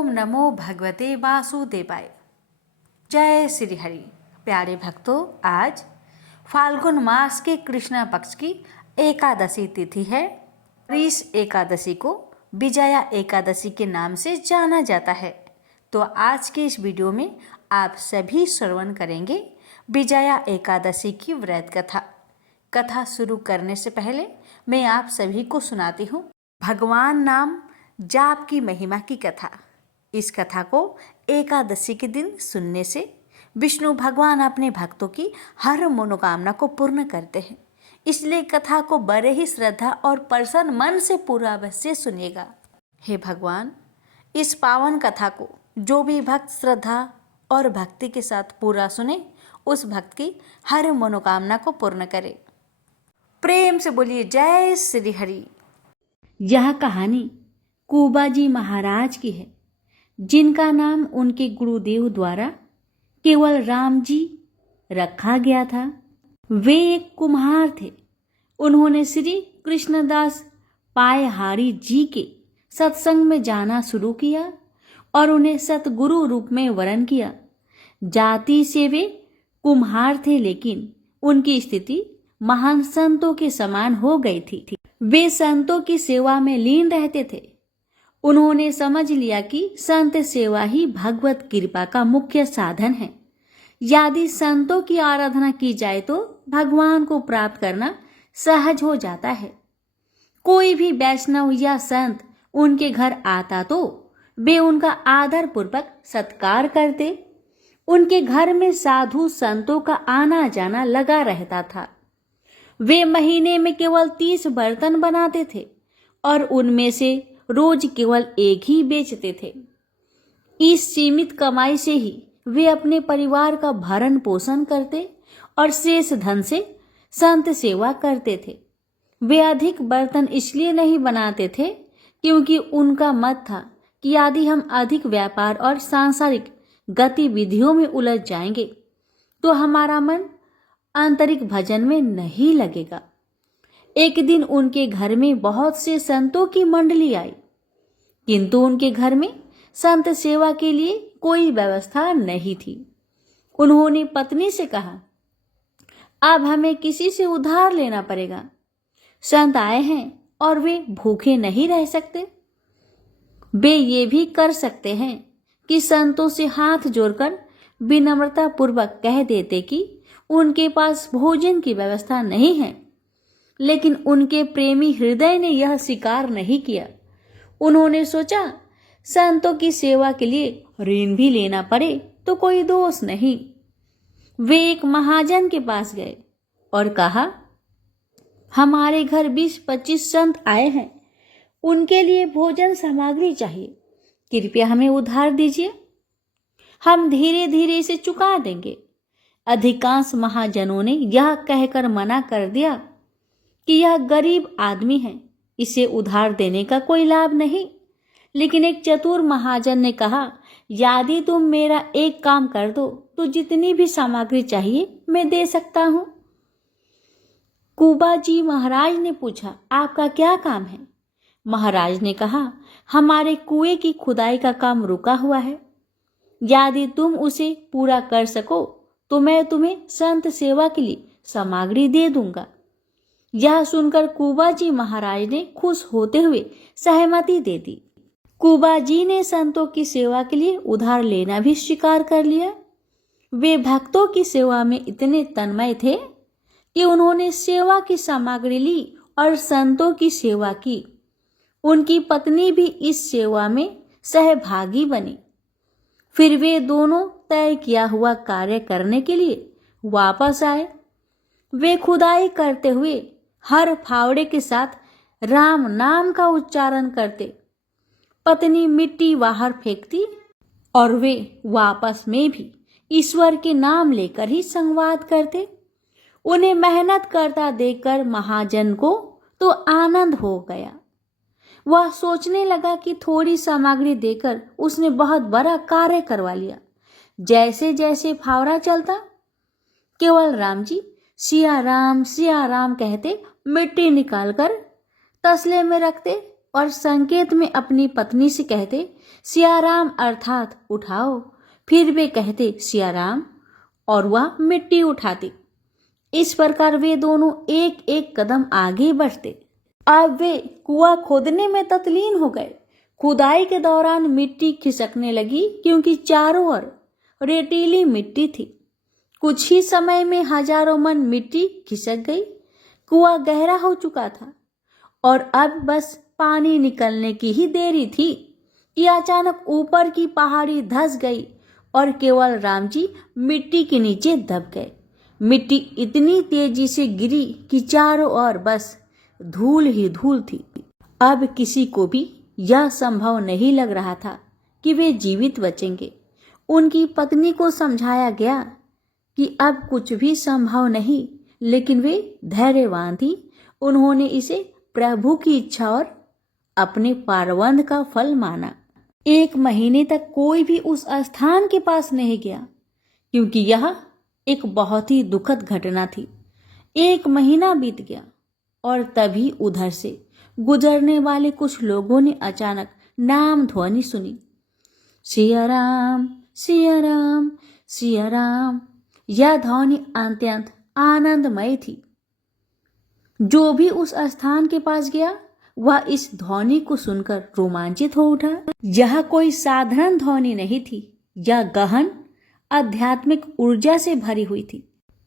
ओम नमो भगवते वासुदेवाय। जय श्री हरि। प्यारे भक्तों, आज फाल्गुन मास के कृष्ण पक्ष की एकादशी तिथि है। इस एकादशी को विजया एकादशी के नाम से जाना जाता है। तो आज के इस वीडियो में आप सभी श्रवण करेंगे विजया एकादशी की व्रत कथा। कथा शुरू करने से पहले मैं आप सभी को सुनाती हूँ भगवान नाम जाप की महिमा की कथा। इस कथा को एकादशी के दिन सुनने से विष्णु भगवान अपने भक्तों की हर मनोकामना को पूर्ण करते हैं। इसलिए कथा को बड़े ही श्रद्धा और प्रसन्न मन से पूरा अवश्य सुनिएगा। हे भगवान, इस पावन कथा को जो भी भक्त श्रद्धा और भक्ति के साथ पूरा सुने, उस भक्त की हर मनोकामना को पूर्ण करे। प्रेम से बोलिए जय श्री हरि। यह कहानी कुबाजी महाराज की है, जिनका नाम उनके गुरुदेव द्वारा केवल राम जी रखा गया था। वे एक कुम्हार थे। उन्होंने श्री कृष्णदास पायहारी जी के सत्संग में जाना शुरू किया और उन्हें सतगुरु रूप में वरण किया। जाति से वे कुम्हार थे, लेकिन उनकी स्थिति महान संतों के समान हो गई थी। वे संतों की सेवा में लीन रहते थे। उन्होंने समझ लिया कि संत सेवा ही भगवत कृपा का मुख्य साधन है। यदि संतों की आराधना की जाए तो भगवान को प्राप्त करना सहज हो जाता है। कोई भी वैष्णव या संत उनके घर आता तो वे उनका आदर पूर्वक सत्कार करते। उनके घर में साधु संतों का आना जाना लगा रहता था। वे महीने में केवल 30 बर्तन बनाते थे और उनमें से रोज केवल एक ही बेचते थे। इस सीमित कमाई से ही वे अपने परिवार का भरण पोषण करते और शेष धन से संत सेवा करते थे। वे अधिक बर्तन इसलिए नहीं बनाते थे क्योंकि उनका मत था कि यदि हम अधिक व्यापार और सांसारिक गतिविधियों में उलझ जाएंगे तो हमारा मन आंतरिक भजन में नहीं लगेगा। एक दिन उनके घर में बहुत से संतों की मंडली आई, किंतु उनके घर में संत सेवा के लिए कोई व्यवस्था नहीं थी। उन्होंने पत्नी से कहा, अब हमें किसी से उधार लेना पड़ेगा। संत आए हैं और वे भूखे नहीं रह सकते। वे ये भी कर सकते हैं कि संतों से हाथ जोड़कर विनम्रता पूर्वक कह देते कि उनके पास भोजन की व्यवस्था नहीं है। लेकिन उनके प्रेमी हृदय ने यह स्वीकार नहीं किया। उन्होंने सोचा, संतों की सेवा के लिए ऋण भी लेना पड़े तो कोई दोष नहीं। वे एक महाजन के पास गए और कहा, हमारे घर 20-25 संत आए हैं, उनके लिए भोजन सामग्री चाहिए, कृपया हमें उधार दीजिए, हम धीरे धीरे इसे चुका देंगे। अधिकांश महाजनों ने यह कहकर मना कर दिया कि यह गरीब आदमी है, इसे उधार देने का कोई लाभ नहीं। लेकिन एक चतुर महाजन ने कहा, यदि तुम मेरा एक काम कर दो तो जितनी भी सामग्री चाहिए मैं दे सकता हूं। कुबाजी महाराज ने पूछा, आपका क्या काम है? महाराज ने कहा, हमारे कुएं की खुदाई का काम रुका हुआ है। यदि तुम उसे पूरा कर सको तो मैं तुम्हें संत सेवा के लिए सामग्री दे दूंगा। यह सुनकर कुबाजी महाराज ने खुश होते हुए सहमति दे दी। कुबाजी ने संतों की सेवा के लिए उधार लेना भी स्वीकार कर लिया। वे भक्तों की सेवा में इतने तन्मय थे कि उन्होंने सेवा की सामग्री ली और संतों की सेवा की। उनकी पत्नी भी इस सेवा में सहभागी बनी। फिर वे दोनों तय किया हुआ कार्य करने के लिए वापस आए। वे खुदाई करते हुए हर फावड़े के साथ राम नाम का उच्चारण करते। पत्नी मिट्टी बाहर फेंकती और वे वापस में भी ईश्वर के नाम लेकर ही संवाद करते। उन्हें मेहनत करता देखकर महाजन को तो आनंद हो गया। वह सोचने लगा कि थोड़ी सामग्री देकर उसने बहुत बड़ा कार्य करवा लिया। जैसे जैसे फावड़ा चलता, केवल राम जी सिया राम कहते मिट्टी निकालकर तसले में रखते और संकेत में अपनी पत्नी से कहते सियाराम अर्थात उठाओ, फिर वे कहते सियाराम और वह मिट्टी उठाती। इस प्रकार वे दोनों एक एक कदम आगे बढ़ते। अब वे कुआं खोदने में तत्लीन हो गए। खुदाई के दौरान मिट्टी खिसकने लगी क्योंकि चारों ओर रेतीली मिट्टी थी। कुछ ही समय में हजारों मन मिट्टी खिसक गई। कुआं गहरा हो चुका था और अब बस पानी निकलने की ही देरी थी कि अचानक ऊपर की पहाड़ी धंस गई और केवल राम जी मिट्टी के नीचे दब गए। मिट्टी इतनी तेजी से गिरी कि चारों ओर बस धूल ही धूल थी। अब किसी को भी यह संभव नहीं लग रहा था कि वे जीवित बचेंगे। उनकी पत्नी को समझाया गया कि अब कुछ भी संभव नहीं, लेकिन वे धैर्यवान थी। उन्होंने इसे प्रभु की इच्छा और अपने पारवंद का फल माना। 1 महीने तक कोई भी उस स्थान के पास नहीं गया क्योंकि यह एक बहुत ही दुखद घटना थी। 1 महीना बीत गया और तभी उधर से गुजरने वाले कुछ लोगों ने अचानक नाम ध्वनि सुनी, सियाराम सियाराम सियाराम। यह ध्वनि अत्यंत आनंदमय थी। जो भी उस स्थान के पास गया वह इस ध्वनि को सुनकर रोमांचित हो उठा। यह कोई साधारण ध्वनि नहीं थी, यह गहन आध्यात्मिक ऊर्जा से भरी हुई थी।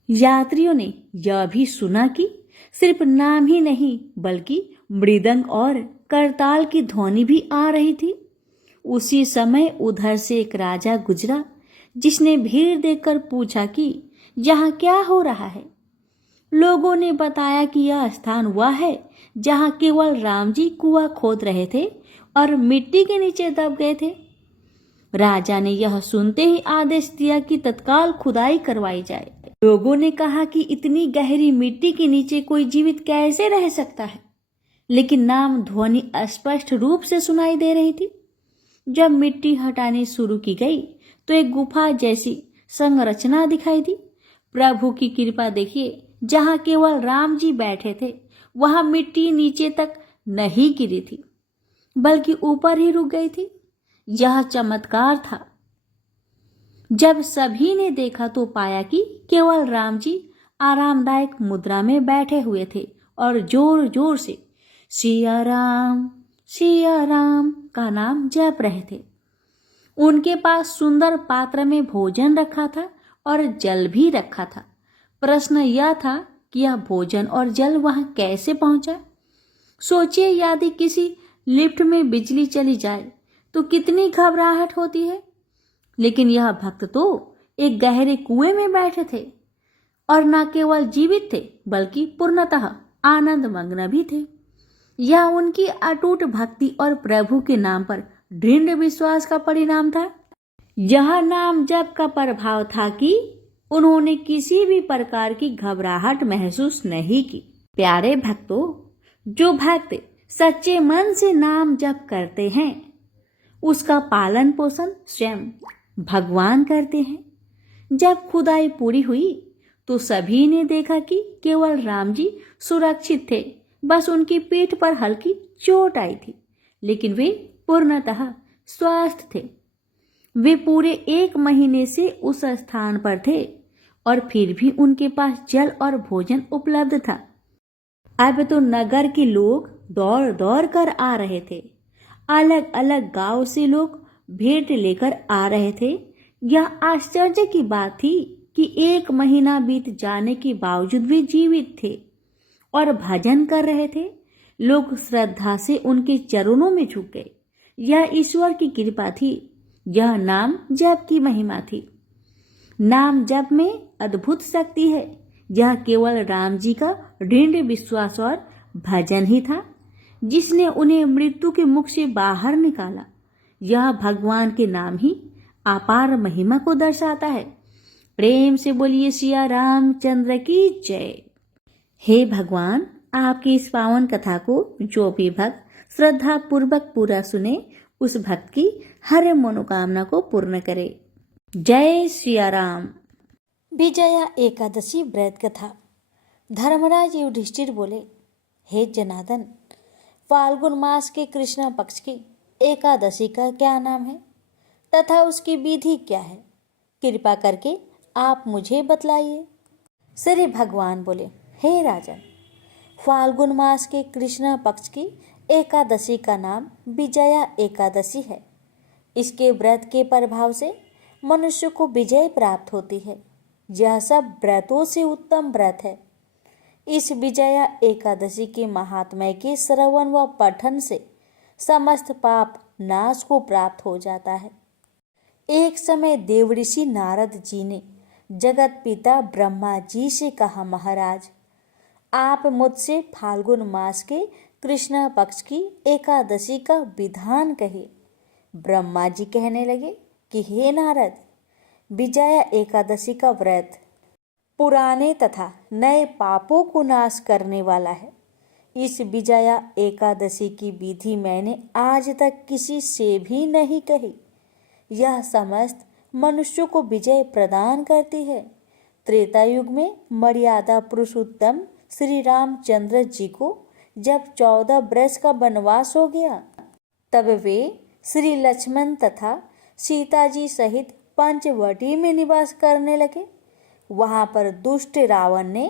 यात्रियों ने यह भी सुना कि सिर्फ नाम ही नहीं बल्कि मृदंग और करताल की ध्वनि भी आ रही थी। उसी समय उधर से एक राजा गुजरा जिसने भीड़ देखकर पूछा कि यहाँ क्या हो रहा है। लोगों ने बताया कि यह स्थान वह है जहाँ केवल राम जी कुआं खोद रहे थे और मिट्टी के नीचे दब गए थे। राजा ने यह सुनते ही आदेश दिया कि तत्काल खुदाई करवाई जाए। लोगों ने कहा कि इतनी गहरी मिट्टी के नीचे कोई जीवित कैसे रह सकता है, लेकिन नाम ध्वनि स्पष्ट रूप से सुनाई दे रही थी। जब मिट्टी हटानी शुरू की गई तो एक गुफा जैसी संरचना दिखाई दी। प्रभु की कृपा देखिए, जहाँ केवल राम जी बैठे थे वहां मिट्टी नीचे तक नहीं गिरी थी बल्कि ऊपर ही रुक गई थी। यह चमत्कार था। जब सभी ने देखा तो पाया कि केवल राम जी आरामदायक मुद्रा में बैठे हुए थे और जोर जोर से सिया राम का नाम जप रहे थे। उनके पास सुंदर पात्र में भोजन रखा था और जल भी रखा था। प्रश्न यह था कि यह भोजन और जल वहां कैसे पहुंचा। सोचिए, यदि किसी लिफ्ट में बिजली चली जाए तो कितनी घबराहट होती है, लेकिन यह भक्त तो एक गहरे कुएं में बैठे थे और न केवल जीवित थे बल्कि पूर्णतः आनंद मग्न भी थे। यह उनकी अटूट भक्ति और प्रभु के नाम पर दृढ़ विश्वास का परिणाम था। यह नाम जप का प्रभाव था कि उन्होंने किसी भी प्रकार की घबराहट महसूस नहीं की। प्यारे भक्तों, जो भक्त सच्चे मन से नाम जप करते हैं उसका पालन पोषण स्वयं भगवान करते हैं। जब खुदाई पूरी हुई तो सभी ने देखा कि केवल राम जी सुरक्षित थे। बस उनकी पीठ पर हल्की चोट आई थी, लेकिन वे पूर्णतः स्वस्थ थे। वे पूरे 1 महीने से उस स्थान पर थे और फिर भी उनके पास जल और भोजन उपलब्ध था। अब तो नगर के लोग दौड़ दौड़ कर आ रहे थे। अलग अलग गांव से लोग भेंट लेकर आ रहे थे। यह आश्चर्य की बात थी कि 1 महीना बीत जाने के बावजूद भी जीवित थे और भजन कर रहे थे। लोग श्रद्धा से उनके चरणों में झुक गए। यह ईश्वर की कृपा थी। यह नाम जप की महिमा थी। नाम जप में अद्भुत शक्ति है। यह केवल राम जी का दृढ़ विश्वास और भजन ही था जिसने उन्हें मृत्यु के मुख से बाहर निकाला। यह भगवान के नाम ही अपार महिमा को दर्शाता है। प्रेम से बोलिए सिया रामचंद्र की जय। हे भगवान, आपकी इस पावन कथा को जो भी भक्त श्रद्धा पूर्वक पूरा सुने उस भक्त की हर मनोकामना को पूर्ण करे। जय सिया राम। विजया एकादशी व्रत कथा। धर्मराज युधिष्ठिर बोले, हे जनार्दन, फाल्गुन मास के कृष्ण पक्ष की एकादशी का क्या नाम है तथा उसकी विधि क्या है? कृपा करके आप मुझे बतलाइए। श्री भगवान बोले, हे राजन, फाल्गुन मास के कृष्ण पक्ष की एकादशी का नाम विजया एकादशी है। इसके व्रत के प्रभाव से मनुष्य को विजय प्राप्त होती है। यह सब व्रतों से उत्तम व्रत है। इस विजया एकादशी के महात्म्य के श्रवण व पठन से समस्त पाप नाश को प्राप्त हो जाता है। एक समय देवऋषि नारद जी ने जगत पिता ब्रह्मा जी से कहा, महाराज, आप मुझसे फाल्गुन मास के कृष्ण पक्ष की एकादशी का विधान कहे। ब्रह्मा जी कहने लगे कि हे नारद, विजया एकादशी का व्रत पुराने तथा नए पापों को नाश करने वाला है। इस विजया एकादशी की विधि मैंने आज तक किसी से भी नहीं कही। यह समस्त मनुष्यों को विजय प्रदान करती है। त्रेता युग में मर्यादा पुरुषोत्तम श्री रामचंद्र जी को जब 14 वर्ष का वनवास हो गया, तब वे श्री लक्ष्मण तथा सीता जी सहित पंचवटी में निवास करने लगे। वहां पर दुष्ट रावण ने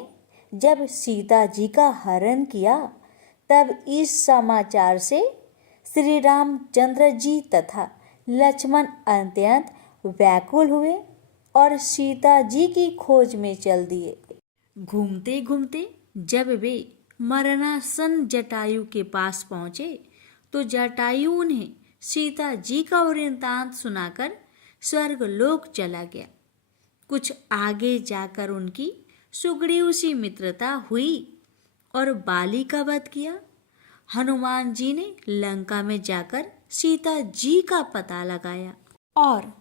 जब सीता जी का हरण किया, तब इस समाचार से श्री रामचंद्र जी तथा लक्ष्मण अत्यंत व्याकुल हुए और सीता जी की खोज में चल दिए। घूमते घूमते जब वे मरणासन जटायु के पास पहुंचे, तो जटायु उन्हें सीता जी का वृत्तांत सुनाकर स्वर्गलोक चला गया। कुछ आगे जाकर उनकी सुग्रीव से मित्रता हुई और बाली का वध किया। हनुमान जी ने लंका में जाकर सीता जी का पता लगाया और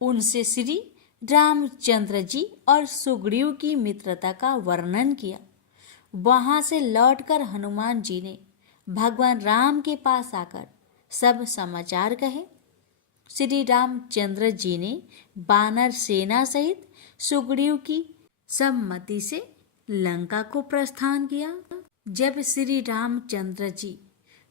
उनसे श्री रामचंद्र जी और सुग्रीव की मित्रता का वर्णन किया। वहां से लौटकर हनुमान जी ने भगवान राम के पास आकर सब समाचार कहे। श्री रामचंद्र जी ने वानर सेना सहित सुग्रीव की सम्मति से लंका को प्रस्थान किया। जब श्री रामचंद्र जी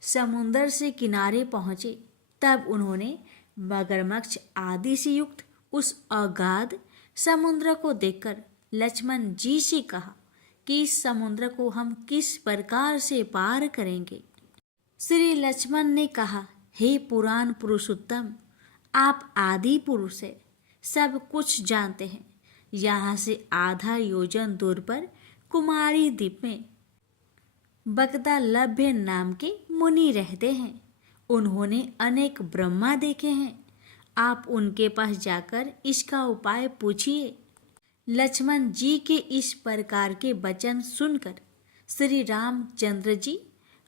समुद्र से किनारे पहुंचे, तब उन्होंने मगरमच्छ आदि से युक्त उस अगाध समुद्र को देखकर लक्ष्मण जी से कहा कि इस समुद्र को हम किस प्रकार से पार करेंगे। श्री लक्ष्मण ने कहा, हे पुराण पुरुषोत्तम, आप आदि पुरुष है, सब कुछ जानते हैं। यहाँ से आधा योजन दूर पर कुमारी द्वीप में बगदालभ्य नाम के मुनि रहते हैं। उन्होंने अनेक ब्रह्मा देखे हैं। आप उनके पास जाकर इसका उपाय पूछिए। लक्ष्मण जी के इस प्रकार के वचन सुनकर श्री रामचंद्र जी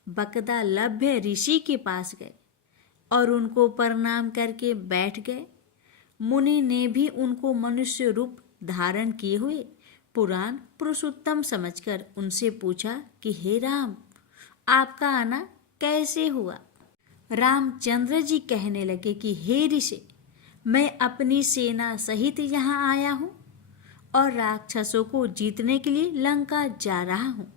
बगदालभ्य ऋषि के पास गए और उनको प्रणाम करके बैठ गए। मुनि ने भी उनको मनुष्य रूप धारण किए हुए पुराण पुरुषोत्तम समझकर उनसे पूछा कि हे राम, आपका आना कैसे हुआ। रामचंद्र जी कहने लगे कि हे ऋषि, मैं अपनी सेना सहित यहाँ आया हूँ और राक्षसों को जीतने के लिए लंका जा रहा हूँ।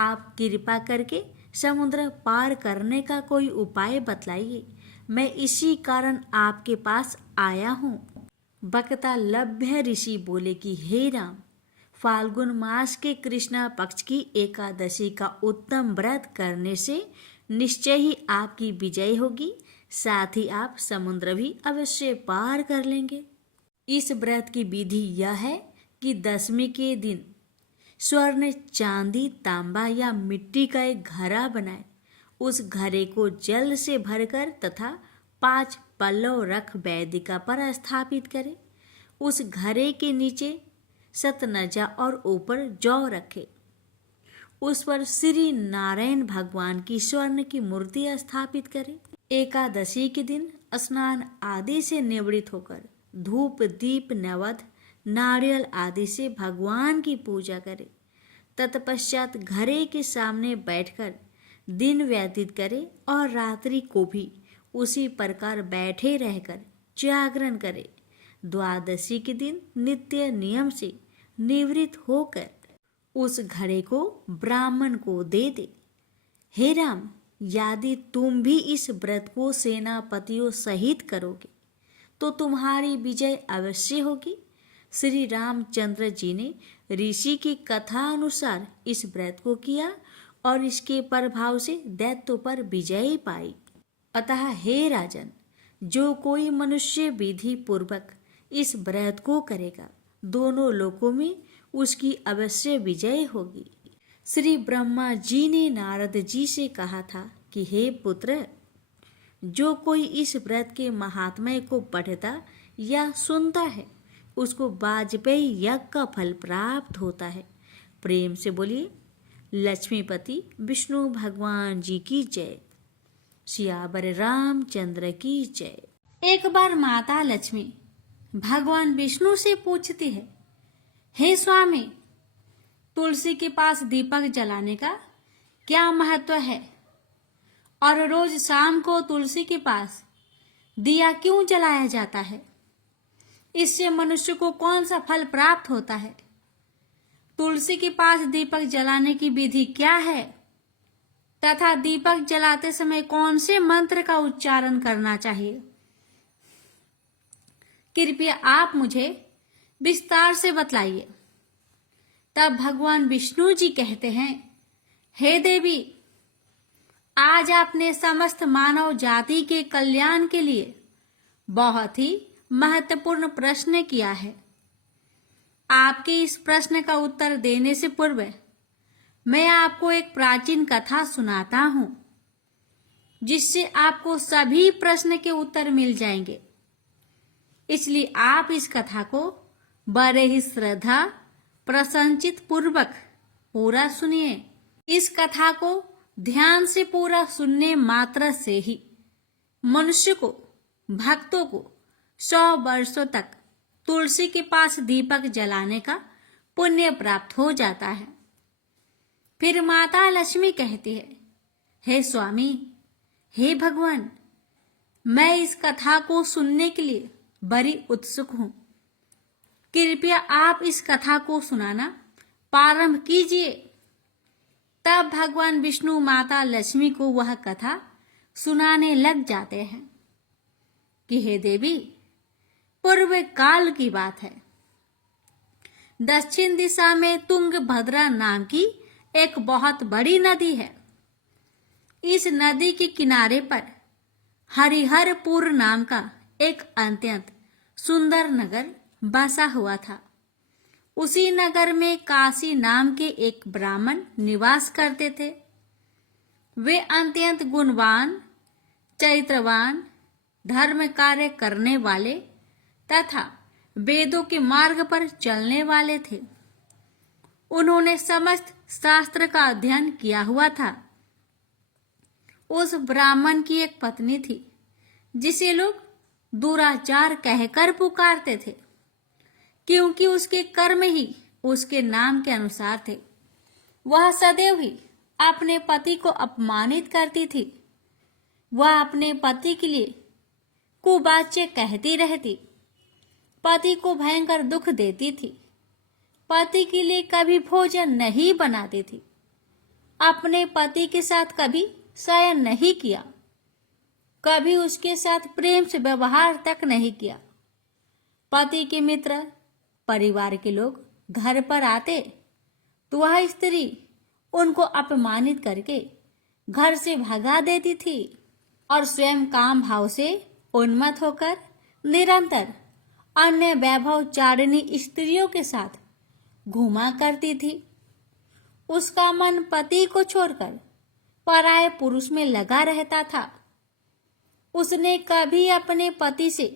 आप कृपा करके समुद्र पार करने का कोई उपाय बतलाइए। मैं इसी कारण आपके पास आया हूँ। बगदालभ्य ऋषि बोले कि हे राम, फाल्गुन मास के कृष्णा पक्ष की एकादशी का उत्तम व्रत करने से निश्चय ही आपकी विजय होगी, साथ ही आप समुद्र भी अवश्य पार कर लेंगे। इस व्रत की विधि यह है कि दशमी के दिन स्वर्ण, चांदी, तांबा या मिट्टी का एक घड़ा बनाए। उस घड़े को जल से भरकर तथा 5 पल्लव रख वेदिका पर स्थापित करें। उस घड़े के नीचे सतनजा और ऊपर जौ रखे। उस पर श्री नारायण भगवान की स्वर्ण की मूर्ति स्थापित करें। एकादशी के दिन स्नान आदि से निवृत्त होकर धूप, दीप, नैवेद्य, नारियल आदि से भगवान की पूजा करें। तत्पश्चात घड़े के सामने बैठकर दिन व्यतीत करें और रात्रि को भी उसी प्रकार बैठे रहकर जागरण करें। द्वादशी के दिन नित्य नियम से निवृत्त होकर उस घड़े को ब्राह्मण को दे दे। हे राम, यदि तुम भी इस व्रत को सेनापतियों सहित करोगे तो तुम्हारी विजय अवश्य होगी। श्री रामचंद्र जी ने ऋषि की कथा अनुसार इस व्रत को किया और इसके प्रभाव से दैत्यों पर विजय पाई। अतः हे राजन, जो कोई मनुष्य विधि पूर्वक इस व्रत को करेगा, दोनों लोकों में उसकी अवश्य विजय होगी। श्री ब्रह्मा जी ने नारद जी से कहा था कि हे पुत्र, जो कोई इस व्रत के महात्म्य को पढ़ता या सुनता है, उसको वाजपेयी यज्ञ का फल प्राप्त होता है। प्रेम से बोलिए लक्ष्मीपति विष्णु भगवान जी की जय। सियावर रामचंद्र की जय। एक बार माता लक्ष्मी भगवान विष्णु से पूछती है, हे स्वामी, तुलसी के पास दीपक जलाने का क्या महत्व है और रोज शाम को तुलसी के पास दिया क्यों जलाया जाता है? इससे मनुष्य को कौन सा फल प्राप्त होता है? तुलसी के पास दीपक जलाने की विधि क्या है तथा दीपक जलाते समय कौन से मंत्र का उच्चारण करना चाहिए? कृपया आप मुझे विस्तार से बतलाइए। तब भगवान विष्णु जी कहते हैं, हे देवी, आज आपने समस्त मानव जाति के कल्याण के लिए बहुत ही महत्वपूर्ण प्रश्न किया है। आपके इस प्रश्न का उत्तर देने से पूर्व मैं आपको एक प्राचीन कथा सुनाता हूं, जिससे आपको सभी प्रश्न के उत्तर मिल जाएंगे। इसलिए आप इस कथा को बड़े ही श्रद्धा प्रसन्नचित पूर्वक पूरा सुनिए। इस कथा को ध्यान से पूरा सुनने मात्र से ही मनुष्य को, भक्तों को 100 वर्षों तक तुलसी के पास दीपक जलाने का पुण्य प्राप्त हो जाता है। फिर माता लक्ष्मी कहती है, हे स्वामी, हे भगवान, मैं इस कथा को सुनने के लिए बड़ी उत्सुक हूं। कृपया आप इस कथा को सुनाना प्रारंभ कीजिए। तब भगवान विष्णु माता लक्ष्मी को वह कथा सुनाने लग जाते हैं कि हे देवी, पूर्व काल की बात है। दक्षिण दिशा में तुंगभद्रा नाम की एक बहुत बड़ी नदी है। इस नदी के किनारे पर हरिहरपुर नाम का एक अत्यंत सुंदर नगर बसा हुआ था। उसी नगर में काशी नाम के एक ब्राह्मण निवास करते थे। वे अत्यंत गुणवान, चरित्रवान, धर्म कार्य करने वाले तथा वेदों के मार्ग पर चलने वाले थे। उन्होंने समस्त शास्त्र का अध्ययन किया हुआ था। उस ब्राह्मण की एक पत्नी थी, जिसे लोग दुराचार कहकर पुकारते थे, क्योंकि उसके कर्म ही उसके नाम के अनुसार थे। वह सदैव ही अपने पति को अपमानित करती थी। वह अपने पति के लिए कुवाच्य कहती रहती, पति को भयंकर दुख देती थी, पति के लिए कभी भोजन नहीं बनाती थी, अपने पति के साथ कभी शयन नहीं किया, कभी उसके साथ प्रेम से व्यवहार तक नहीं किया। पति के मित्र, परिवार के लोग घर पर आते तो वह स्त्री उनको अपमानित करके घर से भगा देती थी और स्वयं काम भाव से उन्मत्त होकर निरंतर अन्य वैभवचारिणी स्त्रियों के साथ घूमा करती थी। उसका मन पति को छोड़कर पराये पुरुष में लगा रहता था। उसने कभी अपने पति से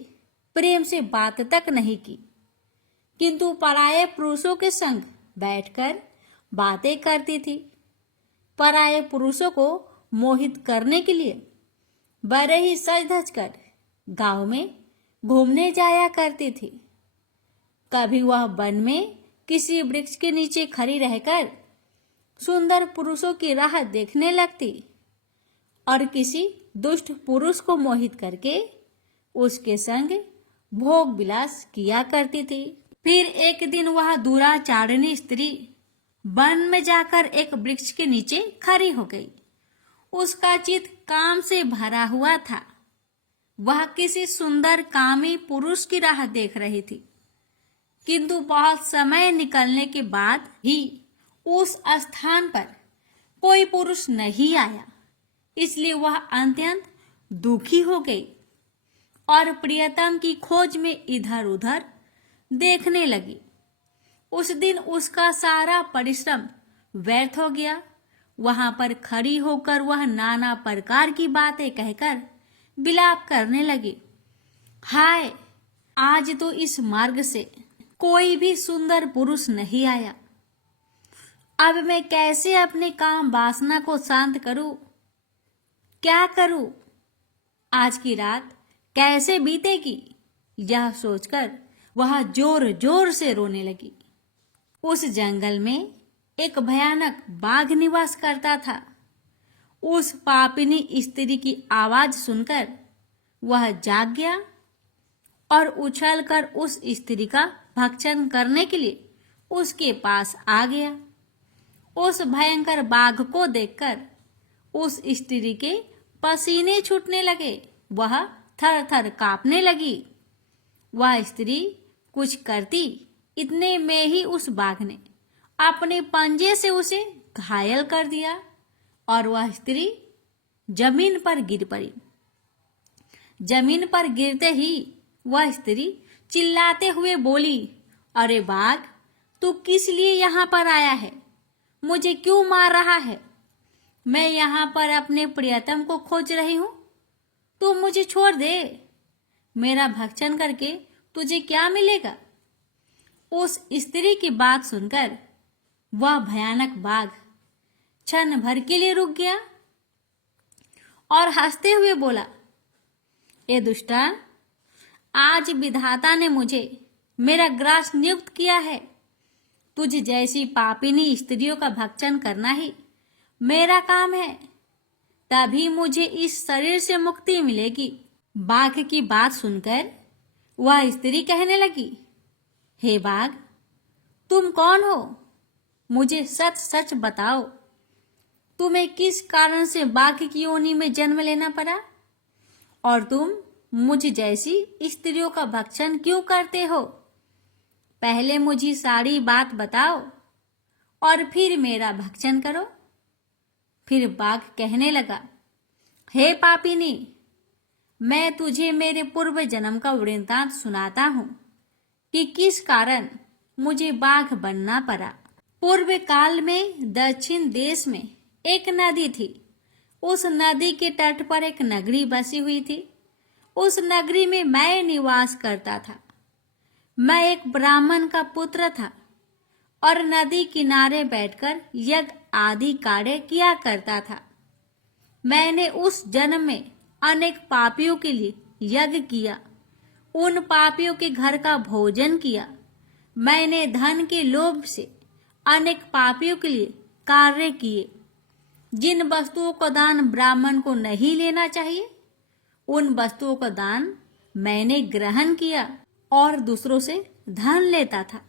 प्रेम से बात तक नहीं की, किंतु पराये पुरुषों के संग बैठकर बातें करती थी। पराये पुरुषों को मोहित करने के लिए बड़े ही सज धज कर गांव में घूमने जाया करती थी। कभी वह वन में किसी वृक्ष के नीचे खड़ी रहकर सुंदर पुरुषों की राह देखने लगती और किसी दुष्ट पुरुष को मोहित करके उसके संग भोग विलास किया करती थी। फिर एक दिन वह दुराचारिणी स्त्री वन में जाकर एक वृक्ष के नीचे खड़ी हो गई। उसका चित्त काम से भरा हुआ था। वह किसी सुंदर कामी पुरुष की राह देख रही थी, किंतु बहुत समय निकलने के बाद भी उस स्थान पर कोई पुरुष नहीं आया। इसलिए वह अत्यंत दुखी हो गई और प्रियतम की खोज में इधर उधर देखने लगी। उस दिन उसका सारा परिश्रम व्यर्थ हो गया। वहां पर खड़ी होकर वह नाना प्रकार की बातें कहकर विलाप करने लगी। हाय, आज तो इस मार्ग से कोई भी सुंदर पुरुष नहीं आया। अब मैं कैसे अपने काम वासना को शांत करूं? क्या करूं? आज की रात कैसे बीतेगी? यह सोचकर वह जोर जोर से रोने लगी। उस जंगल में एक भयानक बाघ निवास करता था। उस पापिनी स्त्री की आवाज सुनकर वह जाग गया और उछलकर उस स्त्री का भक्षण करने के लिए उसके पास आ गया। उस भयंकर बाघ को देखकर उस स्त्री के पसीने छूटने लगे। वह थर थर कांपने लगी। वह स्त्री कुछ करती, इतने में ही उस बाघ ने अपने पंजे से उसे घायल कर दिया और वह स्त्री जमीन पर गिर पड़ी। जमीन पर गिरते ही वह स्त्री चिल्लाते हुए बोली, अरे बाघ, तू किस लिए यहाँ पर आया है? मुझे क्यों मार रहा है? मैं यहाँ पर अपने प्रियतम को खोज रही हूँ। तू मुझे छोड़ दे। मेरा भक्षण करके तुझे क्या मिलेगा? उस स्त्री की बात सुनकर वह भयानक बाघ क्षण भर के लिए रुक गया और हंसते हुए बोला, ए दुष्टा, आज विधाता ने मुझे मेरा ग्रास नियुक्त किया है। तुझ जैसी पापिनी स्त्रियों का भक्षण करना ही मेरा काम है। तभी मुझे इस शरीर से मुक्ति मिलेगी। बाघ की बात सुनकर वह स्त्री कहने लगी, हे बाघ, तुम कौन हो? मुझे सच सच बताओ, तुम्हें किस कारण से बाघ की योनि में जन्म लेना पड़ा और तुम मुझ जैसी स्त्रियों का भक्षण क्यों करते हो? पहले मुझे सारी बात बताओ और फिर मेरा भक्षण करो। फिर बाघ कहने लगा, हे पापिनी, मैं तुझे मेरे पूर्व जन्म का वृत्तांत सुनाता हूं कि किस कारण मुझे बाघ बनना पड़ा। पूर्व काल में दक्षिण देश में एक नदी थी। उस नदी के तट पर एक नगरी बसी हुई थी। उस नगरी में मैं निवास करता था। मैं एक ब्राह्मण का पुत्र था और नदी किनारे बैठकर यज्ञ आदि कार्य किया करता था। मैंने उस जन्म में अनेक पापियों के लिए यज्ञ किया। उन पापियों के घर का भोजन किया। मैंने धन के लोभ से अनेक पापियों के लिए कार्य किए। जिन वस्तुओं का दान ब्राह्मण को नहीं लेना चाहिए, उन वस्तुओं का दान मैंने ग्रहण किया और दूसरों से धन लेता था,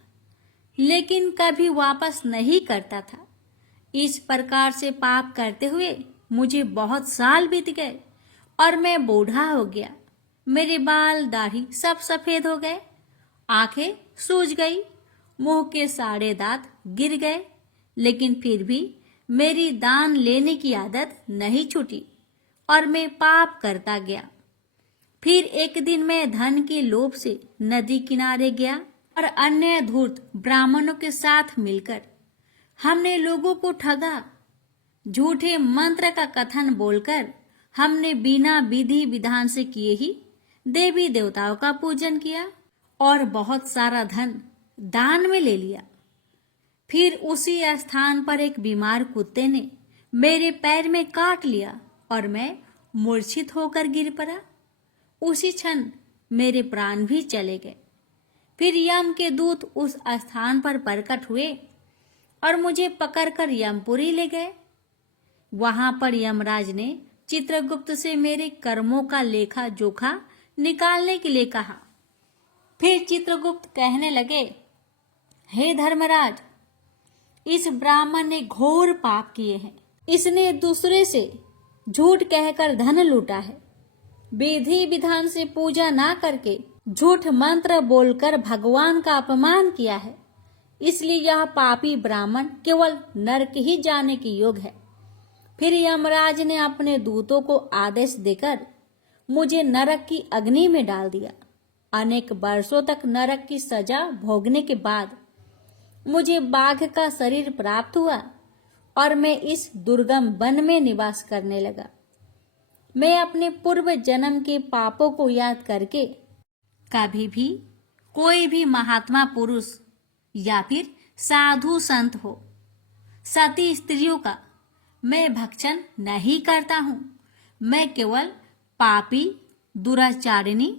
लेकिन कभी वापस नहीं करता था। इस प्रकार से पाप करते हुए मुझे बहुत साल बीत गए और मैं बूढ़ा हो गया। मेरे बाल दाढ़ी सब सफेद हो गए, आंखें सूज गई, मुंह के सारे दांत गिर गए, लेकिन फिर भी मेरी दान लेने की आदत नहीं छूटी और मैं पाप करता गया। फिर एक दिन मैं धन के लोभ से नदी किनारे गया और अन्य धूर्त ब्राह्मणों के साथ मिलकर हमने लोगों को ठगा। झूठे मंत्र का कथन बोलकर हमने बिना विधि विधान से किए ही देवी देवताओं का पूजन किया और बहुत सारा धन दान में ले लिया। फिर उसी स्थान पर एक बीमार कुत्ते ने मेरे पैर में काट लिया और मैं मूर्छित होकर गिर पड़ा। उसी क्षण मेरे प्राण भी चले गए। फिर यम के दूत उस स्थान पर प्रकट हुए और मुझे पकड़कर यमपुरी ले गए। वहां पर यमराज ने चित्रगुप्त से मेरे कर्मों का लेखा जोखा निकालने के लिए कहा। फिर चित्रगुप्त कहने लगे, हे धर्मराज, इस ब्राह्मण ने घोर पाप किए हैं। इसने दूसरे से झूठ कहकर धन लूटा है, विधि विधान से पूजा ना करके झूठ मंत्र बोलकर भगवान का अपमान किया है, इसलिए यह पापी ब्राह्मण केवल नरक ही जाने के योग्य है। फिर यमराज ने अपने दूतों को आदेश देकर मुझे नरक की अग्नि में डाल दिया। अनेक वर्षों तक नरक की सजा भोगने के बाद मुझे बाघ का शरीर प्राप्त हुआ और मैं इस दुर्गम वन में निवास करने लगा। मैं अपने पूर्व जन्म के पापों को याद करके कभी भी कोई भी महात्मा पुरुष या फिर साधु संत हो, सती स्त्रियों का मैं भक्षण नहीं करता हूँ। मैं केवल पापी, दुराचारिणी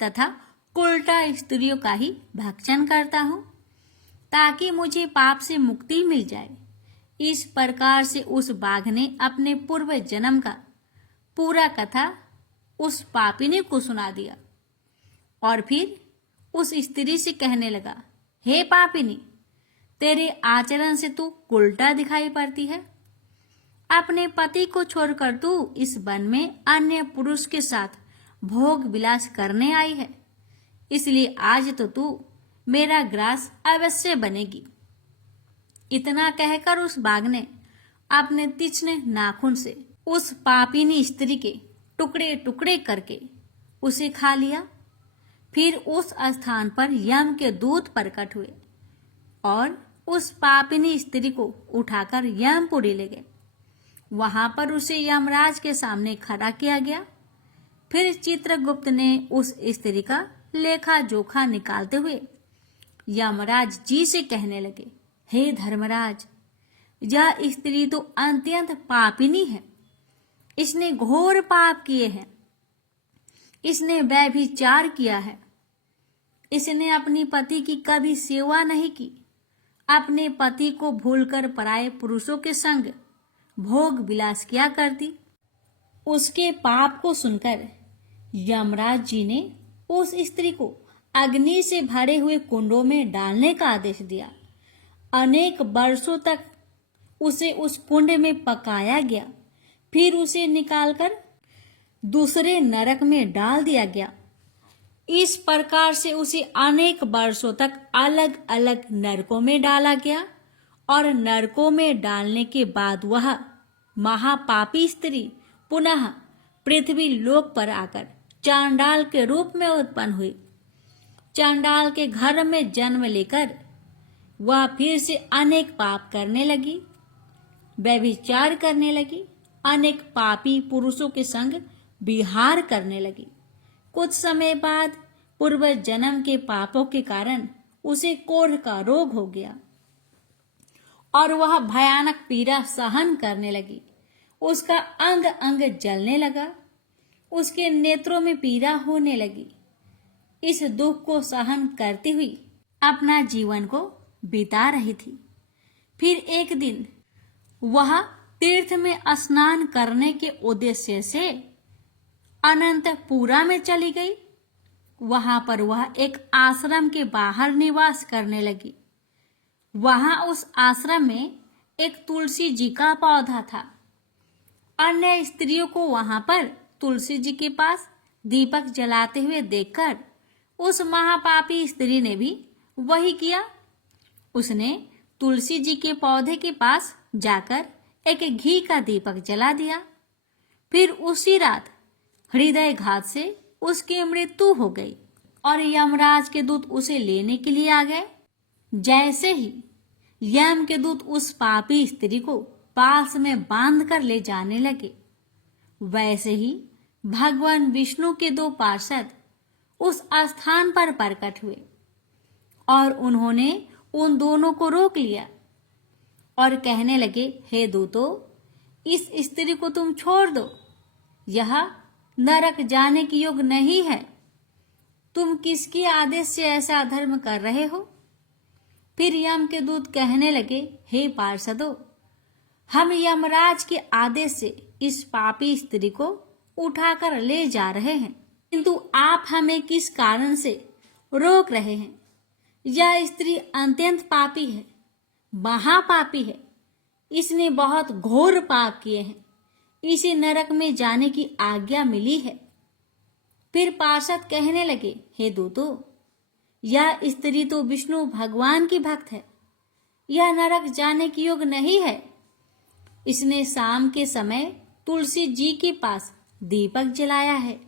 तथा उल्टा स्त्रियों का ही भक्षण करता हूँ ताकि मुझे पाप से मुक्ति मिल जाए। इस प्रकार से उस बाघ ने अपने पूर्व जन्म का पूरा कथा उस पापिनी को सुना दिया और फिर उस स्त्री से कहने लगा, हे पापिनी, तेरे आचरण से तू उल्टा दिखाई पड़ती है। अपने पति को छोड़कर तू इस वन में अन्य पुरुष के साथ भोग विलास करने आई है, इसलिए आज तो तू मेरा ग्रास अवश्य बनेगी। इतना कहकर उस बाघ ने अपने तीक्ष्ण नाखून से उस पापिनी स्त्री के टुकड़े टुकड़े करके उसे खा लिया। फिर उस स्थान पर यम के दूत प्रकट हुए और उस पापिनी स्त्री को उठाकर यमपुरी ले गए। वहां पर उसे यमराज के सामने खड़ा किया गया। फिर चित्रगुप्त ने उस स्त्री का लेखा जोखा निकालते हुए यमराज जी से कहने लगे, हे धर्मराज, यह स्त्री तो अत्यंत पापिनी है। इसने घोर पाप किए हैं। इसने व्यभिचार किया है। इसने अपनी पति की कभी सेवा नहीं की। अपने पति को भूलकर पराये पुरुषों के संग भोग विलास किया करती। उसके पाप को सुनकर यमराज जी ने उस स्त्री को अग्नि से भरे हुए कुंडों में डालने का आदेश दिया। अनेक वर्षों तक उसे उस कुंड में पकाया गया। फिर उसे निकालकर दूसरे नरक में डाल दिया गया। इस प्रकार से उसे अनेक वर्षों तक अलग अलग नरकों में डाला गया और नरकों में डालने के बाद वह महापापी स्त्री पुनः पृथ्वी लोक पर आकर चांडाल के रूप में उत्पन्न हुई। चांडाल के घर में जन्म लेकर वह फिर से अनेक पाप करने लगी, व्यभिचार करने लगी, अनेक पापी पुरुषों के संग विहार करने लगी। कुछ समय बाद पूर्व जन्म के पापों के कारण उसे कोढ़ का रोग हो गया और वह भयानक पीड़ा सहन करने लगी। उसका अंग अंग जलने लगा। उसके नेत्रों में पीड़ा होने लगी। इस दुख को सहन करती हुई अपना जीवन को बिता रही थी। फिर एक दिन वह तीर्थ में स्नान करने के उद्देश्य से अनंतपुरा में चली गई। वहां पर वह एक आश्रम के बाहर निवास करने लगी। वहां उस आश्रम में एक तुलसी जी का पौधा था। अन्य स्त्रियों को वहां पर तुलसी जी के पास दीपक जलाते हुए देखकर उस महापापी स्त्री ने भी वही किया। उसने तुलसी जी के पौधे के पास जाकर एक घी का दीपक जला दिया। फिर उसी रात हृदय घात से उसकी मृत्यु हो गई और यमराज के दूत उसे लेने के लिए आ गए। जैसे ही यम के दूत उस पापी स्त्री को पास में बांध कर ले जाने लगे, वैसे ही भगवान विष्णु के दो पार्षद उस स्थान पर प्रकट हुए और उन्होंने उन दोनों को रोक लिया और कहने लगे, हे दूतों, इस स्त्री को तुम छोड़ दो। यह नरक जाने की योग्य नहीं है। तुम किसके आदेश से ऐसा अधर्म कर रहे हो? फिर यम के दूत कहने लगे, हे पार्षदों, हम यमराज के आदेश से इस पापी स्त्री को उठाकर ले जा रहे हैं, किंतु आप हमें किस कारण से रोक रहे हैं? यह स्त्री अत्यंत पापी है, महापापी है। इसने बहुत घोर पाप किए हैं। इसे नरक में जाने की आज्ञा मिली है। फिर पार्षद कहने लगे, हे दूतों, यह स्त्री तो विष्णु भगवान की भक्त है, यह नरक जाने की योग्य नहीं है। इसने शाम के समय तुलसी जी के पास दीपक जलाया है,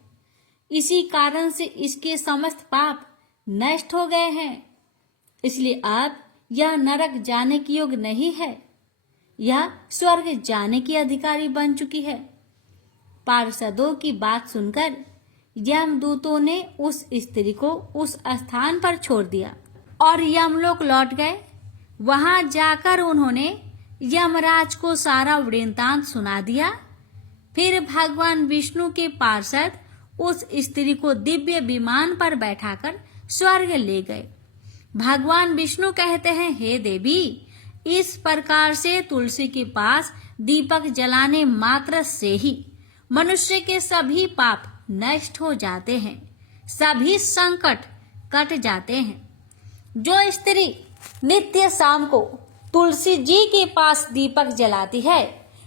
इसी कारण से इसके समस्त पाप नष्ट हो गए हैं। इसलिए अब यह नरक जाने की योग्य नहीं है, यह स्वर्ग जाने की अधिकारी बन चुकी है। पार्षदों की बात सुनकर यमदूतों ने उस स्त्री को उस स्थान पर छोड़ दिया और यमलोक लौट गए। वहां जाकर उन्होंने यमराज को सारा वृत्तांत सुना दिया। फिर भगवान विष्णु के पार्षद उस स्त्री को दिव्य विमान पर बैठाकर स्वर्ग ले गए। भगवान विष्णु कहते हैं, हे देवी, इस प्रकार से तुलसी के पास दीपक जलाने मात्र से ही मनुष्य के सभी पाप नष्ट हो जाते हैं, सभी संकट कट जाते हैं। जो स्त्री नित्य शाम को तुलसी जी के पास दीपक जलाती है,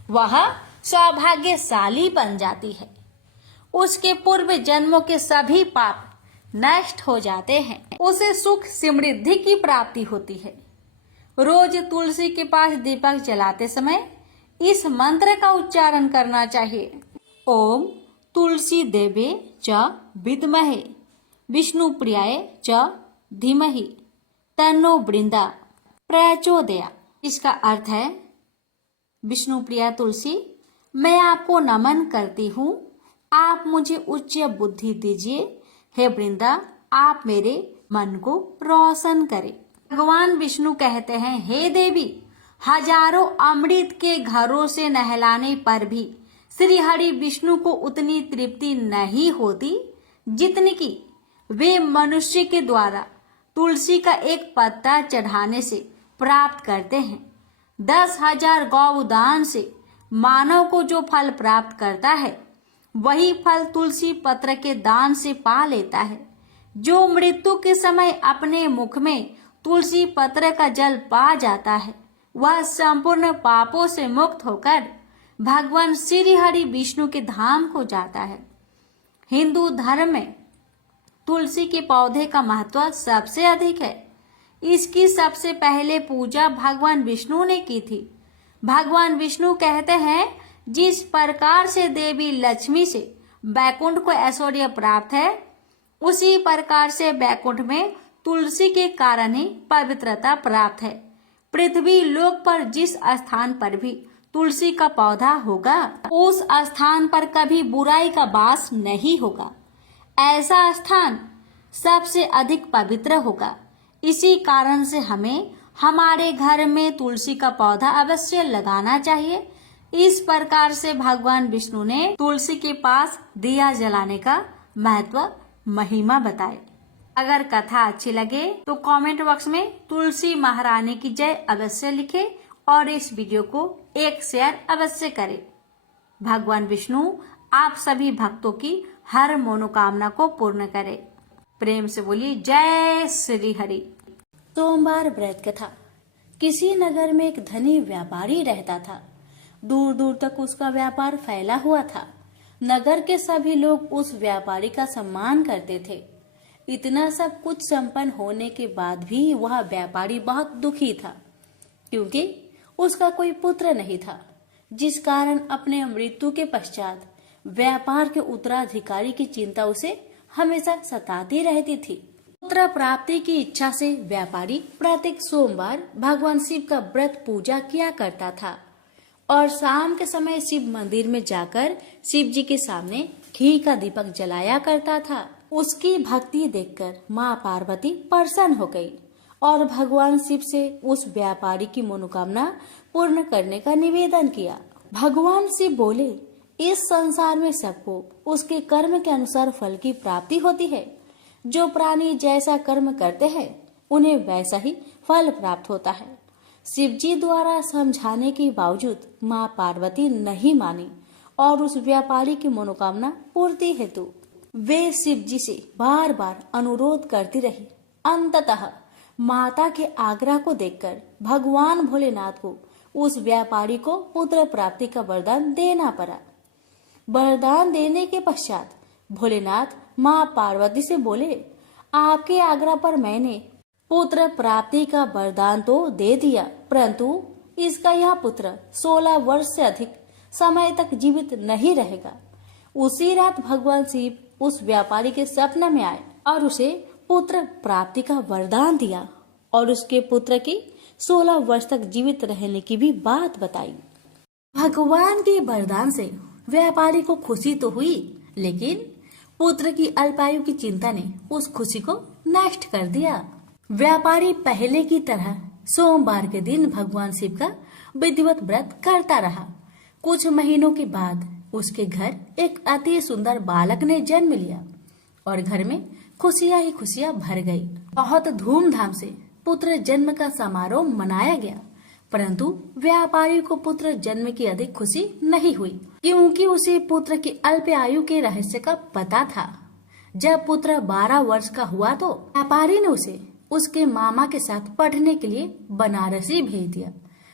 वह सौभाग्यशाली बन जाती है। उसके पूर्व जन्मों के सभी पाप नष्ट हो जाते हैं, उसे सुख समृद्धि की प्राप्ति होती है। रोज तुलसी के पास दीपक जलाते समय इस मंत्र का उच्चारण करना चाहिए। ओम तुलसी देवे च विद्महे विष्णु प्रियाय च धीमहि तन्नो वृंदा प्रचोदया। इसका अर्थ है, विष्णु प्रिया तुलसी, मैं आपको नमन करती हूँ, आप मुझे उच्च बुद्धि दीजिए। हे वृंदा, आप मेरे मन को रोशन करें। भगवान विष्णु कहते हैं, हे देवी, हजारों अमृत के घरों से नहलाने पर भी श्री हरि विष्णु को उतनी तृप्ति नहीं होती जितनी कि वे मनुष्य के द्वारा तुलसी का एक पत्ता चढ़ाने से प्राप्त करते हैं। 10,000 गौदान से मानव को जो फल प्राप्त करता है, वही फल तुलसी पत्र के दान से पा लेता है। जो मृत्यु के समय अपने मुख में तुलसी पत्र का जल पा जाता है, वह संपूर्ण पापों से मुक्त होकर भगवान श्री हरि विष्णु के धाम को जाता है। हिंदू धर्म में तुलसी के पौधे का महत्व सबसे अधिक है। इसकी सबसे पहले पूजा भगवान विष्णु ने की थी। भगवान विष्णु कहते हैं, जिस प्रकार से देवी लक्ष्मी से बैकुंठ को ऐश्वर्य प्राप्त है, उसी प्रकार से बैकुंठ में तुलसी के कारण ही पवित्रता प्राप्त है। पृथ्वी लोक पर जिस स्थान पर भी तुलसी का पौधा होगा, उस स्थान पर कभी बुराई का वास नहीं होगा। ऐसा स्थान सबसे अधिक पवित्र होगा। इसी कारण से हमें हमारे घर में तुलसी का पौधा अवश्य लगाना चाहिए। इस प्रकार से भगवान विष्णु ने तुलसी के पास दिया जलाने का महत्व महिमा बताए। अगर कथा अच्छी लगे तो कमेंट बॉक्स में तुलसी महारानी की जय अवश्य लिखें और इस वीडियो को एक शेयर अवश्य करें। भगवान विष्णु आप सभी भक्तों की हर मनोकामना को पूर्ण करे। प्रेम से बोलिए जय श्री हरि। सोमवार व्रत कथा। किसी नगर में एक धनी व्यापारी रहता था। दूर दूर तक उसका व्यापार फैला हुआ था। नगर के सभी लोग उस व्यापारी का सम्मान करते थे। इतना सब कुछ संपन्न होने के बाद भी वह व्यापारी बहुत दुखी था, क्योंकि उसका कोई पुत्र नहीं था, जिस कारण अपने मृत्यु के पश्चात व्यापार के उत्तराधिकारी की चिंता उसे हमेशा सताती रहती थी। पुत्र प्राप्ति की इच्छा से व्यापारी प्रत्येक सोमवार भगवान शिव का व्रत पूजा किया करता था और शाम के समय शिव मंदिर में जाकर शिव जी के सामने घी का दीपक जलाया करता था। उसकी भक्ति देखकर माँ पार्वती प्रसन्न हो गई और भगवान शिव से उस व्यापारी की मनोकामना पूर्ण करने का निवेदन किया। भगवान शिव बोले, इस संसार में सबको उसके कर्म के अनुसार फल की प्राप्ति होती है। जो प्राणी जैसा कर्म करते हैं, उन्हें वैसा ही फल प्राप्त होता है। शिव जी द्वारा समझाने के बावजूद माँ पार्वती नहीं मानी और उस व्यापारी की मनोकामना पूर्ति हेतु वे शिव जी से बार बार अनुरोध करती रही। अंततः माता के आग्रह को देखकर भगवान भोलेनाथ को उस व्यापारी को पुत्र प्राप्ति का वरदान देना पड़ा। वरदान देने के पश्चात भोलेनाथ माँ पार्वती से बोले, आपके आग्रह पर मैंने पुत्र प्राप्ति का वरदान तो दे दिया, परंतु इसका यह पुत्र 16 वर्ष से अधिक समय तक जीवित नहीं रहेगा। उसी रात भगवान शिव उस व्यापारी के सपने में आए और उसे पुत्र प्राप्ति का वरदान दिया और उसके पुत्र की 16 वर्ष तक जीवित रहने की भी बात बताई। भगवान के वरदान से व्यापारी को खुशी तो हुई, लेकिन पुत्र की अल्पायु की चिंता ने उस खुशी को नष्ट कर दिया। व्यापारी पहले की तरह सोमवार के दिन भगवान शिव का विधिवत व्रत करता रहा। कुछ महीनों के बाद उसके घर एक अति सुंदर बालक ने जन्म लिया और घर में खुशियां ही खुशियां भर गई। बहुत धूमधाम से पुत्र जन्म का समारोह मनाया गया, परंतु व्यापारी को पुत्र जन्म की अधिक खुशी नहीं हुई, क्योंकि उसे पुत्र की अल्प आयु के रहस्य का पता था। जब पुत्र 12 वर्ष का हुआ तो व्यापारी ने उसे उसके मामा के साथ पढ़ने के लिए बनारसी भेज दिया।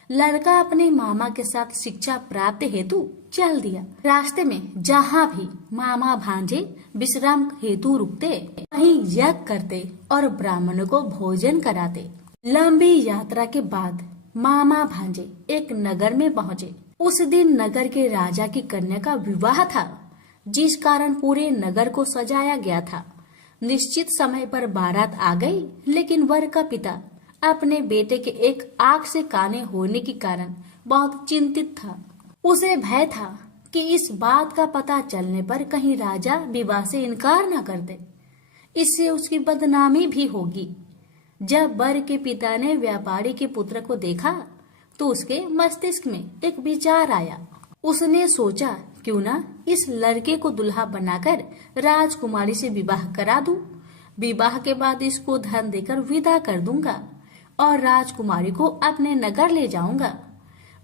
लड़का अपने मामा के साथ शिक्षा प्राप्त हेतु चल दिया। रास्ते में जहाँ भी मामा भांजे विश्राम हेतु रुकते, वहीं यज्ञ करते और ब्राह्मणों को भोजन कराते। लंबी यात्रा के बाद मामा भांजे एक नगर में पहुँचे। उस दिन नगर के राजा की कन्या का विवाह था, जिस कारण पूरे नगर को सजाया गया था। निश्चित समय पर बारात आ गई, लेकिन वर का पिता अपने बेटे के एक आंख से काने होने के कारण बहुत चिंतित था। उसे भय था कि इस बात का पता चलने पर कहीं राजा विवाह से इनकार न कर दे, इससे उसकी बदनामी भी होगी। जब वर के पिता ने व्यापारी के पुत्र को देखा तो उसके मस्तिष्क में एक विचार आया। उसने सोचा, क्यों ना इस लड़के को दुल्हा बनाकर राजकुमारी से विवाह करा दूं। विवाह के बाद इसको धन देकर विदा कर दूंगा और राजकुमारी को अपने नगर ले जाऊंगा।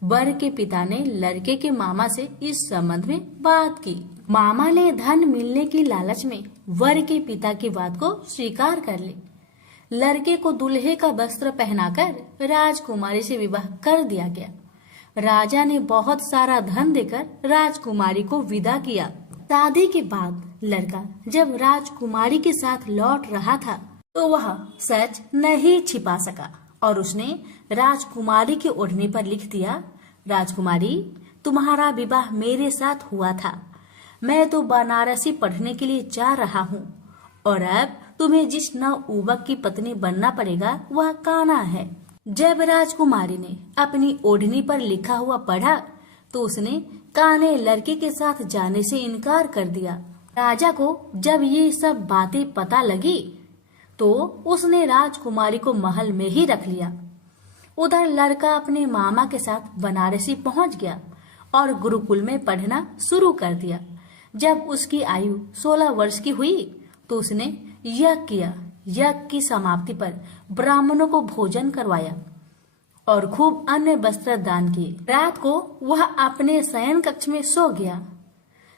वर के पिता ने लड़के के मामा से इस संबंध में बात की। मामा ने धन मिलने की लालच में वर के पिता की बात को स्वीकार कर ली। लड़के को दूल्हे का वस्त्र पहनाकर राजकुमारी से विवाह कर दिया गया। राजा ने बहुत सारा धन देकर राजकुमारी को विदा किया। शादी के बाद लड़का जब राजकुमारी के साथ लौट रहा था तो वह सच नहीं छिपा सका और उसने राजकुमारी की ओढ़नी पर लिख दिया, राजकुमारी, तुम्हारा विवाह मेरे साथ हुआ था। मैं तो बनारसी पढ़ने के लिए जा रहा हूँ और अब तुम्हें जिस नवयुवक की पत्नी बनना पड़ेगा वह कान्हा है। जब राजकुमारी ने अपनी ओढ़नी पर लिखा हुआ पढ़ा तो उसने कान्हे लड़के के साथ जाने से इनकार कर दिया। राजा को जब ये सब बातें पता लगी तो उसने राजकुमारी को महल में ही रख लिया। उधर लड़का अपने मामा के साथ बनारसी पहुंच गया और गुरुकुल में पढ़ना शुरू कर दिया। जब उसकी आयु 16 वर्ष की हुई तो उसने यज्ञ किया। यज्ञ की समाप्ति पर ब्राह्मणों को भोजन करवाया और खूब अन्य वस्त्र दान किए। रात को वह अपने शयन कक्ष में सो गया।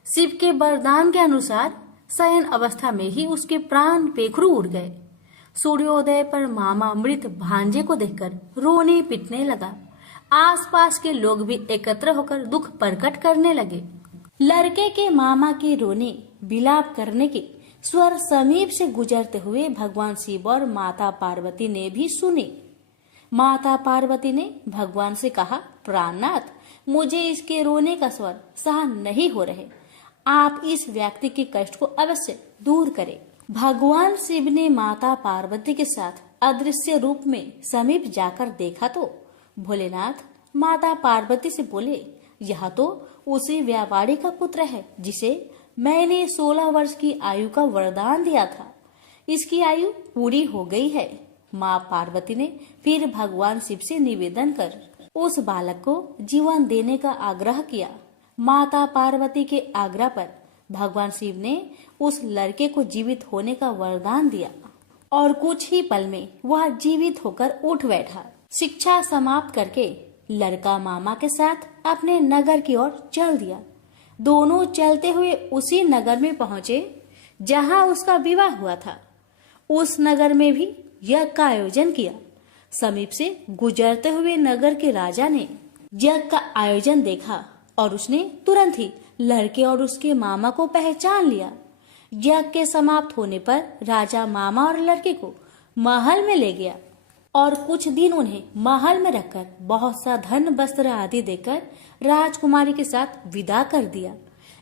शिव के वरदान के अनुसार शयन अवस्था में ही उसके प्राण पेखरू उड़ गए। सूर्योदय पर मामा मृत भांजे को देखकर रोने पिटने लगा। आसपास के लोग भी एकत्र होकर दुख प्रकट करने लगे। लड़के के मामा के रोने विलाप करने के स्वर समीप से गुजरते हुए भगवान शिव और माता पार्वती ने भी सुने। माता पार्वती ने भगवान से कहा, प्राणनाथ, मुझे इसके रोने का स्वर सहन नहीं हो रहे। आप इस व्यक्ति के कष्ट को अवश्य दूर करें। भगवान शिव ने माता पार्वती के साथ अदृश्य रूप में समीप जाकर देखा तो भोलेनाथ माता पार्वती से बोले, यह तो उसी व्यापारी का पुत्र है जिसे मैंने 16 वर्ष की आयु का वरदान दिया था। इसकी आयु पूरी हो गई है। माँ पार्वती ने फिर भगवान शिव से निवेदन कर उस बालक को जीवन देने का आग्रह किया। माता पार्वती के आग्रह पर भगवान शिव ने उस लड़के को जीवित होने का वरदान दिया और कुछ ही पल में वह जीवित होकर उठ बैठा। शिक्षा समाप्त करके लड़का मामा के साथ अपने नगर की ओर चल दिया। दोनों चलते हुए उसी नगर में पहुंचे जहां उसका विवाह हुआ था। उस नगर में भी यज्ञ का आयोजन किया। समीप से गुजरते हुए नगर के राजा ने यज्ञ का आयोजन देखा और उसने तुरंत ही लड़के और उसके मामा को पहचान लिया। यज्ञ के समाप्त होने पर राजा मामा और लड़के को महल में ले गया और कुछ दिन उन्हें महल में रखकर बहुत सा धन वस्त्र आदि देकर राजकुमारी के साथ विदा कर दिया।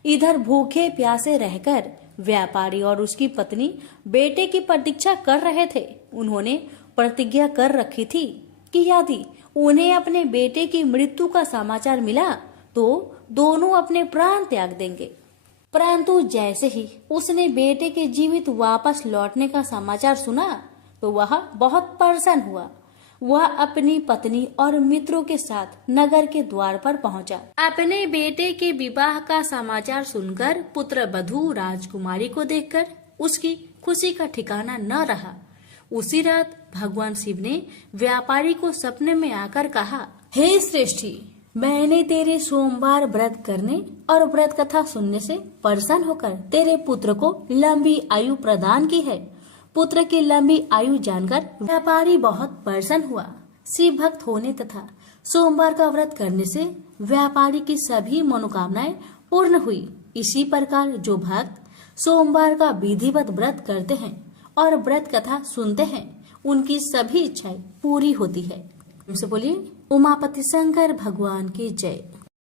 इधर भूखे प्यासे रहकर व्यापारी और उसकी पत्नी बेटे की प्रतीक्षा कर रहे थे। उन्होंने प्रतिज्ञा कर रखी थी कि यदि उन्हें अपने बेटे की मृत्यु का समाचार मिला तो दोनों अपने प्राण त्याग देंगे। परंतु जैसे ही उसने बेटे के जीवित वापस लौटने का समाचार सुना तो वह बहुत परेशान हुआ। वह अपनी पत्नी और मित्रों के साथ नगर के द्वार पर पहुंचा। अपने बेटे के विवाह का समाचार सुनकर पुत्र वधू राजकुमारी को देखकर उसकी खुशी का ठिकाना न रहा। उसी रात भगवान शिव ने व्यापारी को सपने में आकर कहा, हे श्रेष्ठी, मैंने तेरे सोमवार व्रत करने और व्रत कथा सुनने से प्रसन्न होकर तेरे पुत्र को लंबी आयु प्रदान की है। पुत्र की लंबी आयु जानकर व्यापारी बहुत प्रसन्न हुआ। शिव भक्त होने तथा सोमवार का व्रत करने से व्यापारी की सभी मनोकामनाएं पूर्ण हुई। इसी प्रकार जो भक्त सोमवार का विधिवत व्रत करते हैं और व्रत कथा सुनते हैं उनकी सभी इच्छाएं पूरी होती है। बोलिए उमापति शंकर भगवान की जय।